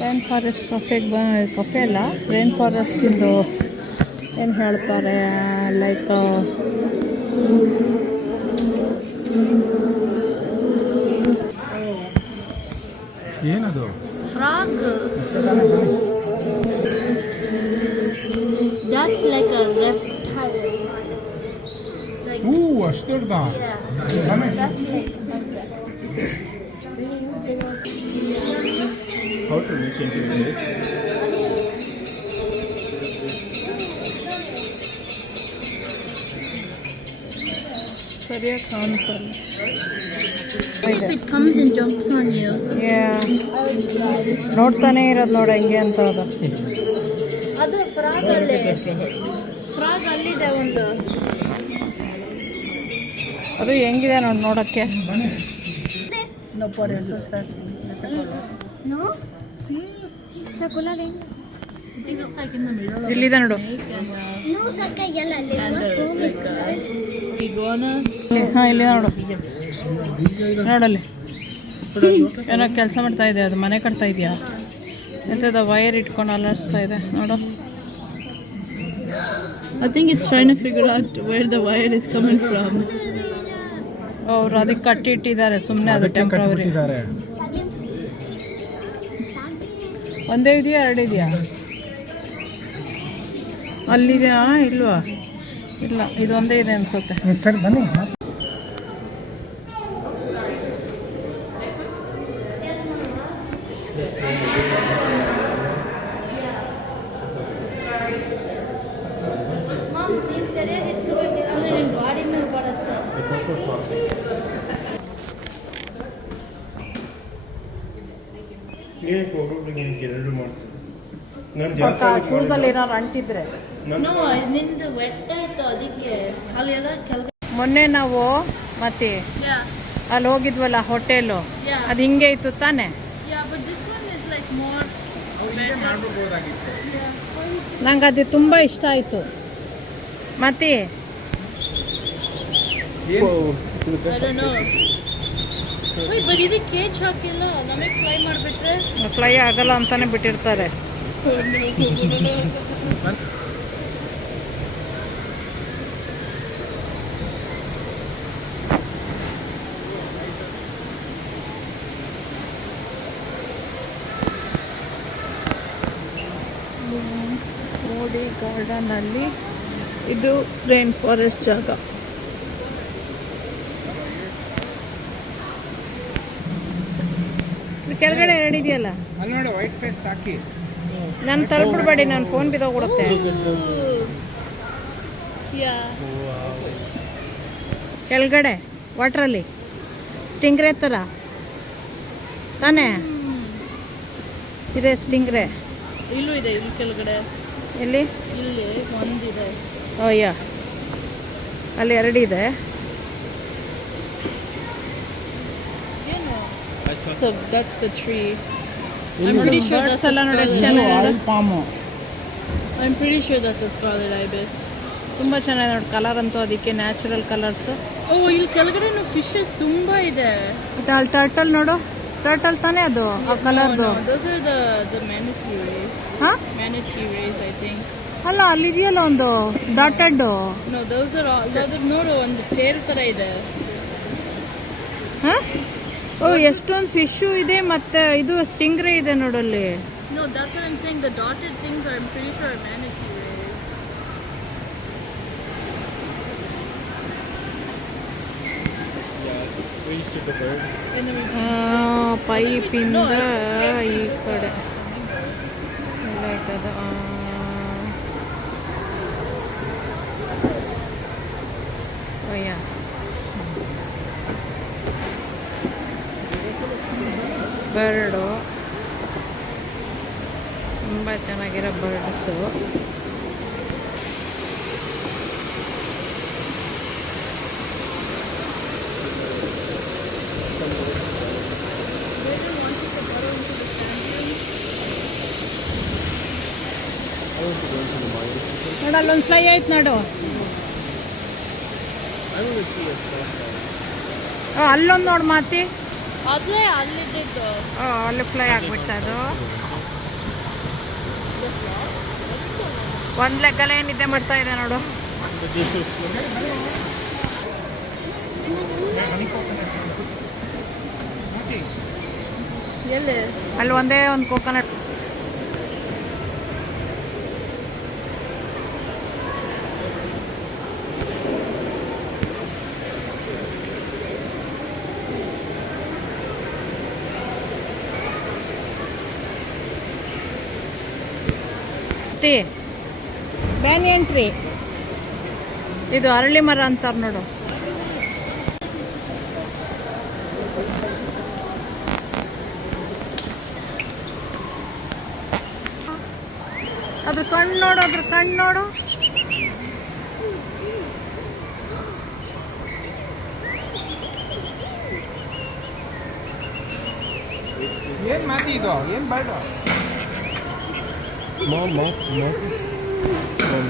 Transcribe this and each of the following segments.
Rain forest ಕಫೆ ಅಲ್ಲ, rain ಫಾರೆಸ್ಟಿಂದು ಏನು ಹೇಳ್ತಾರೆ, ಲೈಕ್ ಏನದು? Frog. That's like a reptile. ಅಷ್ಟು ದೊಡ್ಡದಾ? How to make it? ಸರಿಯಾಗಿ ಕಾಣಿಸಲ್ಲ. If it comes and jumps on you. ನೋಡ್ತಾನೆ ಇರೋದು ನೋಡ ಹೆಂಗೆ ಅಂತ ಅದು. ಅದು ಫ್ರಾಗ್ ಅಲ್ಲಿದೆ ಒಂದು. ಅದು ಹೆಂಗಿದೆ ನೋಡಿ ನೋಡಕ್ಕೆ. ಇಲ್ಲಿದೆ ನೋಡು. ಹಾಂ ಇಲ್ಲಿ ನೋಡು, ನೋಡಲ್ಲಿ ಏನೋ ಕೆಲಸ ಮಾಡ್ತಾ ಇದೆ. ಅದು ಮನೆ ಕಟ್ತಾ ಇದೆಯಾ ಎಂಥದ, ವೈರ್ ಇಟ್ಕೊಂಡು ಅಲ್ಲಾಡಿಸ್ತಾ ಇದೆ ನೋಡು. I think it's trying to figure out where the wire is coming from. ಅವ್ರು ಅದಕ್ಕೆ ಕಟ್ಟಿಟ್ಟಿದ್ದಾರೆ ಸುಮ್ಮನೆ, ಅದು ಟೆಂಪ್ರವರಿ. ಒಂದೇ ಇದೆಯಾ ಎರಡು ಇದೆಯಾ? ಅಲ್ಲಿದೆಯಾ ಇಲ್ವಾ? ಇಲ್ಲ, ಇದೊಂದೇ ಇದೆ ಅನ್ಸುತ್ತೆ. ಸರಿ ಬನ್ನಿ. ಶೂಸಲ್ಲಿ ಏನಾರು ಅಂಟಿದ್ರೆ ನಿಂದು ವೆಟ್ ಆಯ್ತು ಅದಕ್ಕೆ ಅಲ್ಲೆಲ್ಲ ಮೊನ್ನೆ ನಾವು ಮತ್ತೆ ಅಲ್ಲಿ ಹೋಗಿದ್ವಲ್ಲ ಹೋಟೆಲು, ಅದು ಹಿಂಗೆ ಇತ್ತು ತಾನೆ. ನಂಗೆ ಅದು ತುಂಬ ಇಷ್ಟ ಆಯಿತು. ಮತ್ತೆ ಇದಕ್ಕೆ ಕೇಜ್ ಹಾಕಿಲ್ಲ, ನಮಗೆ ಫ್ಲೈ ಮಾಡಿಬಿಟ್ರೆ ಫ್ಲೈ ಆಗಲ್ಲ ಅಂತಾನೆ ಬಿಟ್ಟಿರ್ತಾರೆ. ಮೋಡಿ ಗಾರ್ಡನಲ್ಲಿ ಇದು ರೈನ್ ಫಾರೆಸ್ಟ್ ಜಾಗ. ಕೆಳಗಡೆ ಎರಡು ಇದೆಯಲ್ಲ, ಅಲ್ಲಿ ನೋಡಿ ವೈಟ್ ಫೇಸ್ ಹಾಕಿ. ನಾನು ತಲುಪಿಡ್ಬೇಡಿ, ನಾನು ಫೋನ್ ಬಿದ್ದೋಗ್ಬಿಡುತ್ತೆ. ಕೆಳಗಡೆ ವಾಟ್ರಲ್ಲಿ ಸ್ಟಿಂಗ್ರೆ ಥರ ತಾನೇ ಇದೆ. ಸ್ಟಿಂಗ್ರೆ ಇಲ್ಲೂ ಇದೆ, ಇಲ್ಲಿ ಕೆಳಗಡೆ. ಎಲ್ಲಿ? ಇಲ್ಲಿ ಒಂದಿದೆ. ಓಯ್ಯ, ಅಲ್ಲಿ ಎರಡಿದೆ. So that's the tree. I'm pretty sure that's a I'm pretty sure that's a scarlet ibis. ತುಂಬ ಚೆನ್ನಾಗಿದೆ ನೋಡಿ, ಕಲರ್ ಅಂತೂ ಅದಕ್ಕೆ ನ್ಯಾಚುರಲ್ ಕಲರ್ಸು. ಇಲ್ಲಿ ಕೆಳಗಡೆನೂ ಫಿಶಸ್ ತುಂಬ ಇದೆ. ಅಲ್ಲಿ ಟರ್ಟಲ್ ನೋಡು, ಟರ್ಟಲ್ ತಾನೇ ಅದು ಆ ಕಲರ್ದು. Those are the manatee rays. ಹಾಂ, manatee rays I think. ಅಲ್ಲ ಅಲ್ಲಿದೆಯಲ್ಲ ಒಂದು dotted. No, those are all. ನೋಡು ಒಂದು ಟೇಲ್ ಥರ ಇದೆ. ಹಾಂ, ಓ ಎಷ್ಟೊಂದು ಫಿಶು ಇದೆ, ಮತ್ತೆ ಇದು ಸ್ಟಿಂಗ್ರೆ ಇದೆ ನೋಡಲ್ಲಿ. No, that's what I'm saying. The dotted things are, I'm pretty sure, are manatee rays. ಪೈಪಿಂದ ಈ ಕಡೆ ಎಲ್ಲ ಆಯ್ತದ. ಅಯ್ಯ, ಬರ್ಡು ತುಂಬ ಚೆನ್ನಾಗಿರೋ ಬರ್ಡ್ಸು. ನೋಡು ಅಲ್ಲೊಂದು ಫ್ಲೈ ಆಯ್ತು ನೋಡು. ಅಲ್ಲೊಂದು ನೋಡಿ ಮಾತಿ. ಅದೇ ಅಲ್ಲಿದ್ದು. ಅಲ್ಲಿ ಫ್ಲೈ ಆಗ್ಬಿಡ್ತಾ ಅದು. ಒಂದು ಲೆಕ್ಕಲ್ಲೇ ನಿದ್ದೆ ಮಾಡ್ತಾ ಇದೆ ನೋಡು. ಎಲ್ಲಿ? ಅಲ್ಲಿ ಒಂದೇ ಒಂದು ಕೋಕೋನಟ್. ಬ್ಯಾನಿಯನ್ ಟ್ರೀ ಇದು ಅರಳಿ ಮರ ಅಂತಾರೆ ನೋಡು. ಅದ್ರ ಕಣ್ಣು ನೋಡು, ಅದ್ರ ಕಣ್ಣು ನೋಡು. ಏನು ಮಾತಿ ಇದು? ಏನು bird? Mom,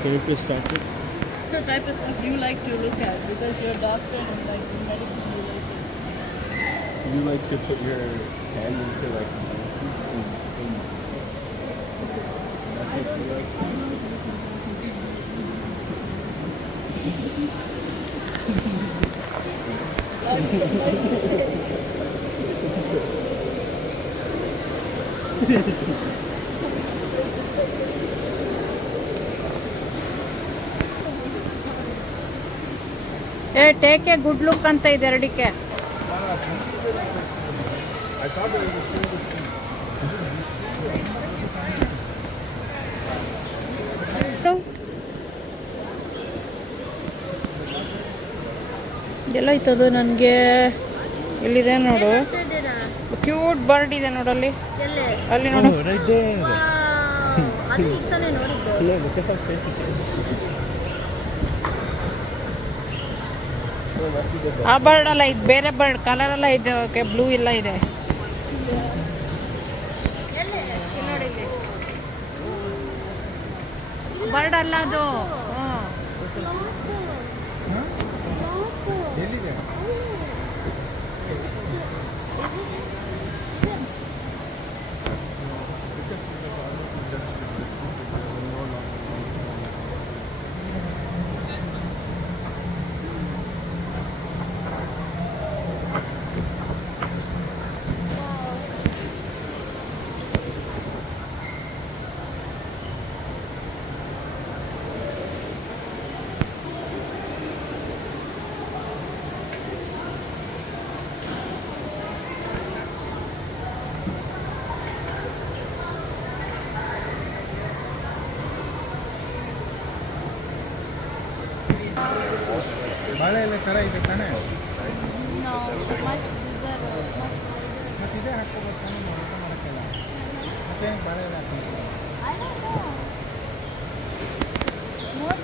can you please start it? It's the type of stuff you like to look at because you're a doctor and like the medicine you like it. You like to put your hand into like. Take A good look ಅಂತ ಇದೆ ಎರಡಕ್ಕೆ. ಎಲ್ಲ ಐತದು ನನಗೆ. ಇಲ್ಲಿದೆ ನೋಡು, cute bird ಇದೆ ನೋಡಲ್ಲಿ. ಅಲ್ಲಿ ನೋಡು. Right there. ಅದು ಈಗ ತಾನೇ ನೋಡಿದ್ದು. Look at how pretty it is. ಆ ಬರ್ಡ್ ಅಲ್ಲ, ಇದು ಬೇರೆ ಬರ್ಡ್. ಕಲರ್ ಎಲ್ಲ ಇದೆ, ಓಕೆ. ಬ್ಲೂ ಇಲ್ಲ ಇದೆ ನೋಡಿ. ಬರ್ಡ್ ಅಲ್ಲ ಅದು. ಎಲ್ಲಿದೆ? ಬಾಳೆ ಎಲೆ ಥರ ಇದೆ ತಾನೇ? ಮತ್ತೆ ಇದೇ ಹಾಕ್ಕೋಬೇಕು ತಾನೇ, ಮೊಳಕೆ ಮಾಡೋಕ್ಕೆಲ್ಲ. ಮತ್ತೆ ಬಾಳೆ ಎಲೆ ಹಾಕ್ಬೇಕು.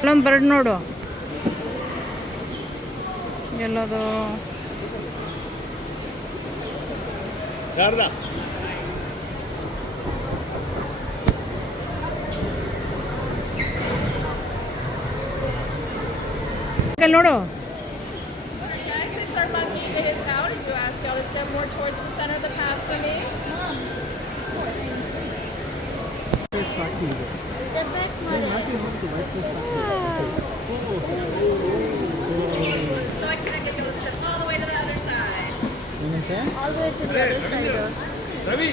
ಅಲ್ಲೊಂದು ಬರ್ಡ್ ನೋಡು. ಎಲ್ಲದು ನೋಡು. Since our monkey hit his cow, did you ask y'all to step more towards the center of the path for me? So I can get y'all to step all the way to the other side. All the way to the other side. Ravi,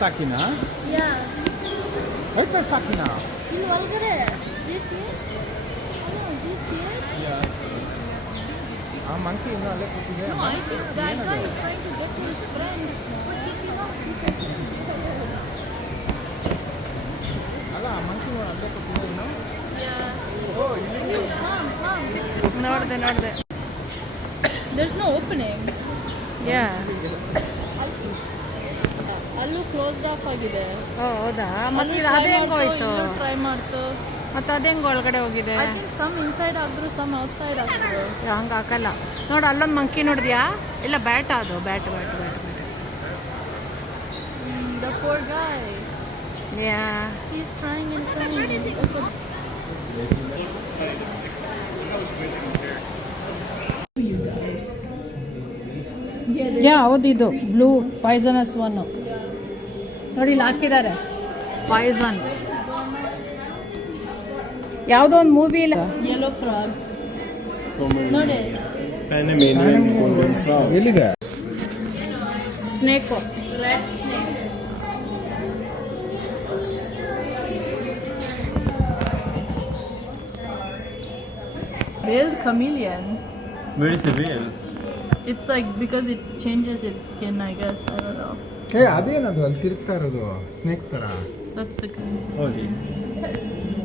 ಸಾಕಿನಾ? Yeah. White rice ಸಾಕಿನಾ? ಇಲ್ಲಿ ಒಳಗಡೆ. This way? see it? ಆ monkey ಇನ್ನೂ ಅಲ್ಲೇ ಕೂತಿದೆ. No, I think that guy is trying to get to his friend. ಅಲ್ಲ ಆ ಮಂಕಿ ಅಲ್ಲೇ ಕೂತಿದೆ ಇನ್ನೂ. Yeah. ಓ ಇಲ್ಲಿ Come. ನೋಡಿದೆ There's no opening. ಯಾ ಅಲ್ಲೂ ಕ್ಲೋಸ್ಡ್ ಆಫ್ ಆಗಿದೆ. ಹೌದಾ ಮತ್ತೆ ಇದು ಅದು ಹೆಂಗೆ ಹೋಯ್ತು ಟ್ರೈ ಮಾಡ್ತು. ಮತ್ತೆ ಅದು ಹೆಂಗೆ ಒಳಗಡೆ ಹೋಗಿದೆ I think some inside ಆಗಿದ್ರು some outside ಆಗಿದ್ರು. ಹಂಗೆ ಹಾಕಲ್ಲ ನೋಡು ಅಲ್ಲೊಂದು ಮಂಕಿ ನೋಡಿದ್ಯಾ ಇಲ್ಲ ಬ್ಯಾಟ್ ಅದು bat The poor guy. Yeah He's trying and trying. ಯಾ ಹೌದು ಇದು ಬ್ಲೂ ಪಾಯ್ಸನಸ್ ಒನ್ ನೋಡಿ ಇಲ್ಲಿ ಹಾಕಿದ್ದಾರೆ ಪಾಯ್ಸನ್ ಯಾವುದೋ ಒಂದು ಮೂವಿ ಇಲ್ಲ Yellow frog. ನೋಡಿ. Panamanian golden frog. ಎಲ್ಲಿದೆ? Snake Red snake. Veiled chameleon. Where is the whale? It's like because it changes its skin, I guess. I don't know. ಏ ಅದೇನದು ಅಲ್ಲಿ ತಿರುಗ್ತಾ ಇರೋದು ಸ್ನೇಕ್ ತರ. That's the chameleon. Oh, yeah.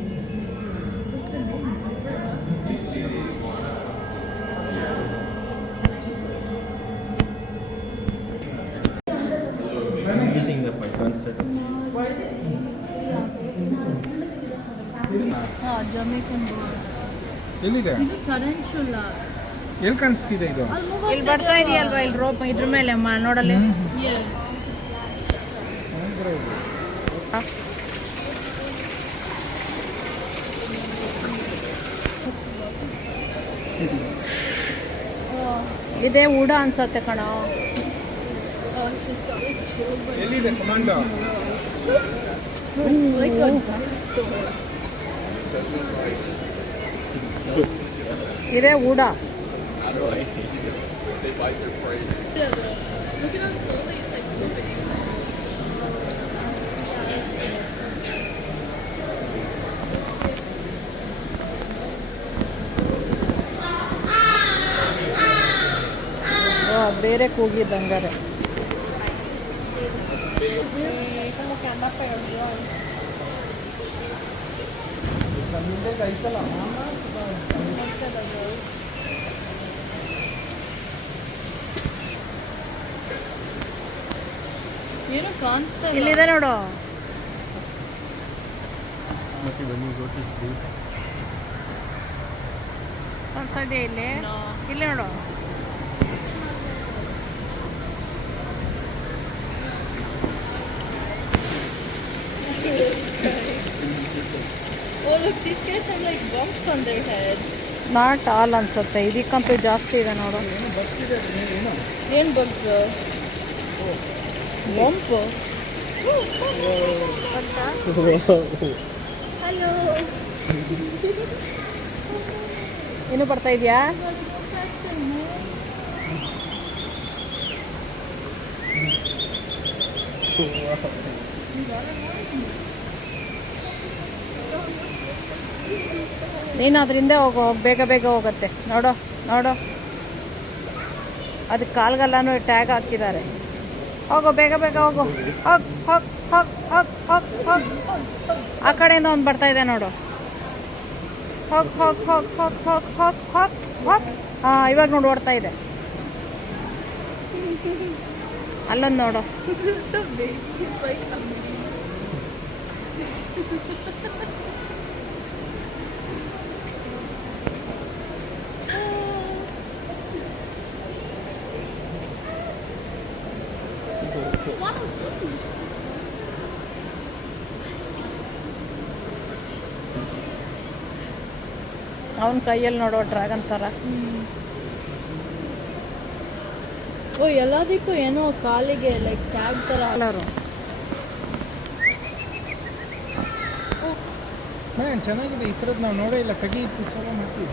I'm using the Python strategy. Jamaican bird. ಎಲ್ಲಿದೆ? ಇದು tarantula. ಎಲ್ಲಿ ಕಾಣಿಸ್ತಿದೆ ಇದು? I'll move ಇಲ್ಲಿ ಬರ್ತಾ ಇದೆಯಲ್ವಾ ಇಲ್ಲಿ ರೋಪ್ ಇದ್ರ ಮೇಲೆ ನೋಡಲ್ಲಿ Yeah. ಇದೇ ಊಡ ಅನ್ಸತ್ತೆ ಕಣೋ ಎಲ್ಲಿದೆ commando? It's like a dinosaur. ಇದೇ ಊಡ Look at how slowly it's like moving. ಬೇರೆ ಕೂಗಿದ್ದಂಗಾರೆ ಏನು ಕಾಣಿಸ್ತಾ ಇಲ್ಲ. ಇಲ್ಲಿದೆ ನೋಡು Okay, when you go to sleep, ಕಾಣಿಸ್ತಾ ಇದೆಯಾ ಇಲ್ಲಿ No. ಇಲ್ಲಿ ನೋಡು Oh look, these guys have like bumps on their head. Not all ಅನ್ಸುತ್ತೆ ಇದಕ್ಕಂತೂ ಜಾಸ್ತಿ ಇದೆ ನೋಡು ಏನ್ bugs? Bump? Hello. ಇನ್ನು ಬರ್ತಾ ಇದೆಯಾ ನೀನು ಅದರಿಂದ ಹೋಗೋ ಬೇಗ ಬೇಗ ಹೋಗುತ್ತೆ ನೋಡು ನೋಡು ಅದಕ್ಕೆ ಕಾಲ್ಗೆಲ್ಲನೂ ಟ್ಯಾಗ್ ಹಾಕಿದ್ದಾರೆ ಹೋಗೋ ಬೇಗ ಬೇಗ ಹೋಗು ಹೋಗ್ ಹೋಗ್ ಹೋಗ್ ಹೋಗ್ ಹೋಗ್ ಹೋಗ್ ಆ ಕಡೆಯಿಂದ ಒಂದು ಬರ್ತಾ ಇದೆ ನೋಡು ಹೋಗ್ ಹೋಗ್ ಹೋಗ್ ಹೋಗ್ ಹೋಗ್ ಹೋಗ್ ಹೋಗ್ ಹೋಗ್ ಹಾಂ ಇವಾಗ ನೋಡಿ ಓಡ್ತಾ ಇದೆ ಅಲ್ಲೊಂದು ನೋಡು The baby is like amazing. ಅವನ ಕೈಯಲ್ಲಿ ನೋಡೋ ಡ್ರ್ಯಾಗನ್ ಥರ ಓ ಎಲ್ಲದಕ್ಕೂ ಏನೋ ಕಾಲಿಗೆ ಲೈಕ್ ಟ್ಯಾಗ್ ತರ ಕಲರು ಚೆನ್ನಾಗಿದೆ ಈ ಥರದ್ದು ನಾವು ನೋಡೇ ಇಲ್ಲ ತೆಗೀತು ಚಲೋ ಮಾಡ್ತೀವಿ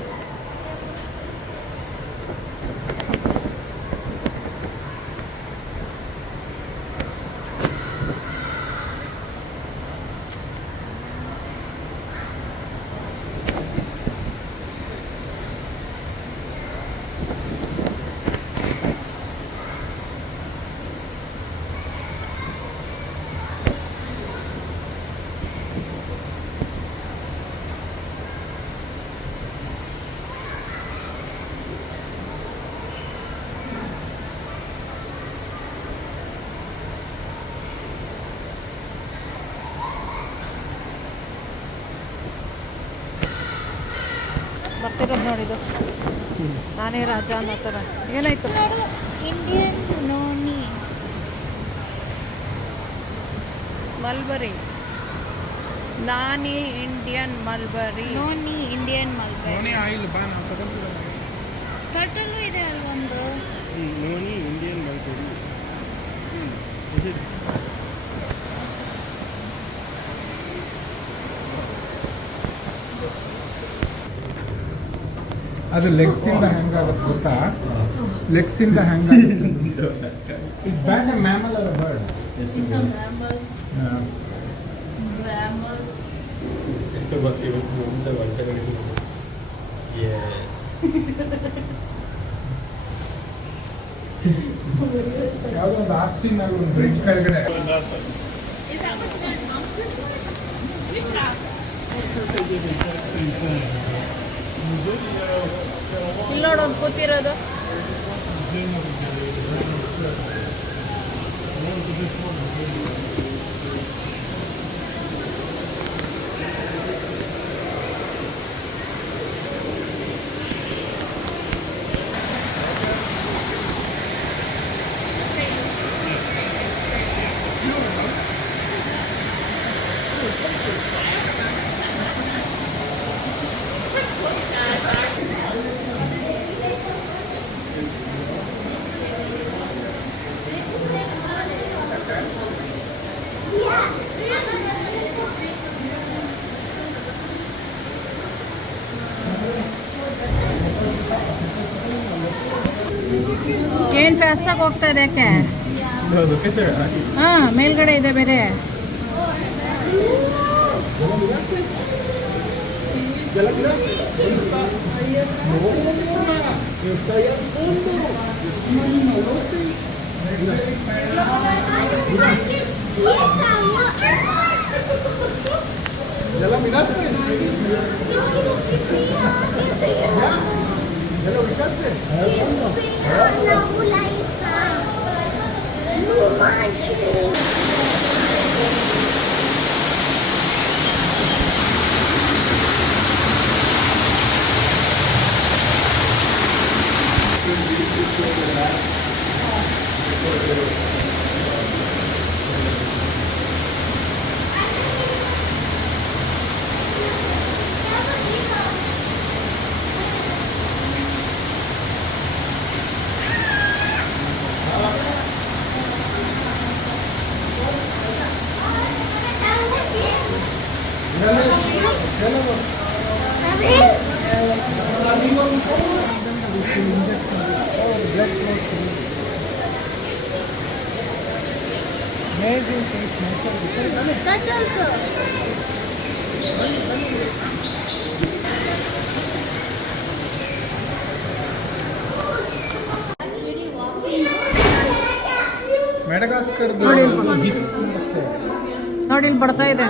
ಬರ್ತಿರೋದು ನೋಡಿದು. ನಾನೇ ರಾಜ ಅನ್ನೋ ಥರ. ಏನಾಯ್ತು? Indian noni mulberry. Noni Indian mulberry. Noni Indian mulberry. Noni oil ಬಾ ನಾವು ತಗೊಂಡಿಲ್ಲ. ಟರ್ಟಲ್ಲು ಇದೆ ಅಲ್ವೊಂದು. Noni Indian mulberry. Is it? ಅದು ಲೆಗ್ಸಿಂದ ಹೆಂಗಾಗುತ್ತೆ ಗೊತ್ತಾ? ಲೆಗ್ಸಿಂದ ಹೆಂಗಾಗುತ್ತೆ? Is bat a mammal or a bird? Yes. It's a mammal. Mammal. Yes. ಯಾವುದೋ ಒಂದು ಆಸ್ಟಿನಲ್ಲಿ ಒಂದು ಬ್ರಿಡ್ಜ್ ಕೆಳಗಡೆ Is that what that You should ask. ಇಲ್ಲಿ ನೋಡೋದು ಕೂತಿರೋದು. ಏನು ಫಾಸ್ಟಾಗಿ ಹೋಗ್ತಾ ಇದೆ ಯಾಕೆ? No, look at their eyes. ಹಾಂ, ಮೇಲ್ಗಡೆ ಇದೆ ಬೇರೆ. Amazing things nature. ಟರ್ಟಲ್ಸ್. ಮೆಡಗಾಸ್ಕರ್ದು ಹಿಸ್ ಮತ್ತೆ ನೋಡಿ ಇಲ್ಲಿ ಬರ್ತಾ ಇದೆ.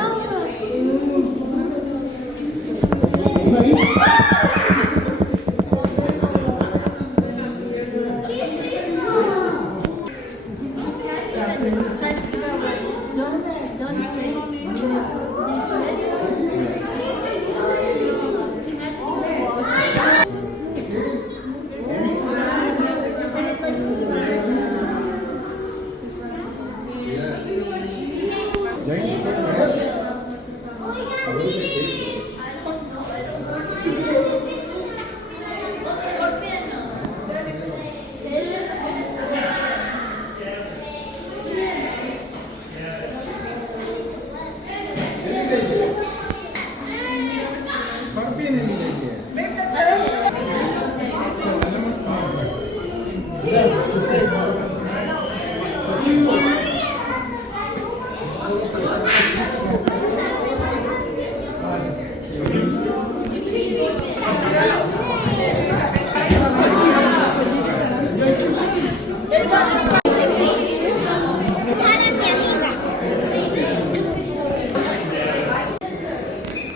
ಸ್ಕಾರ್ಪಿಯನ್ ಏನಿದೆ ಇಲ್ಲಿ?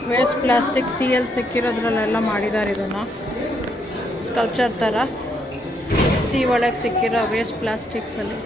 ವೇಸ್ಟ್ ಪ್ಲಾಸ್ಟಿಕ್ ಸಿಯಲ್ಲಿ ಸಿಕ್ಕಿರೋದ್ರಲ್ಲೆಲ್ಲ ಮಾಡಿದ್ದಾರೆ ಇದನ್ನು. ಸ್ಕಲ್ಪ್ಚರ್ ಥರ ಸಿ ಒಳಗೆ ಸಿಕ್ಕಿರೋ ವೇಸ್ಟ್ ಪ್ಲಾಸ್ಟಿಕ್ಸಲ್ಲಿ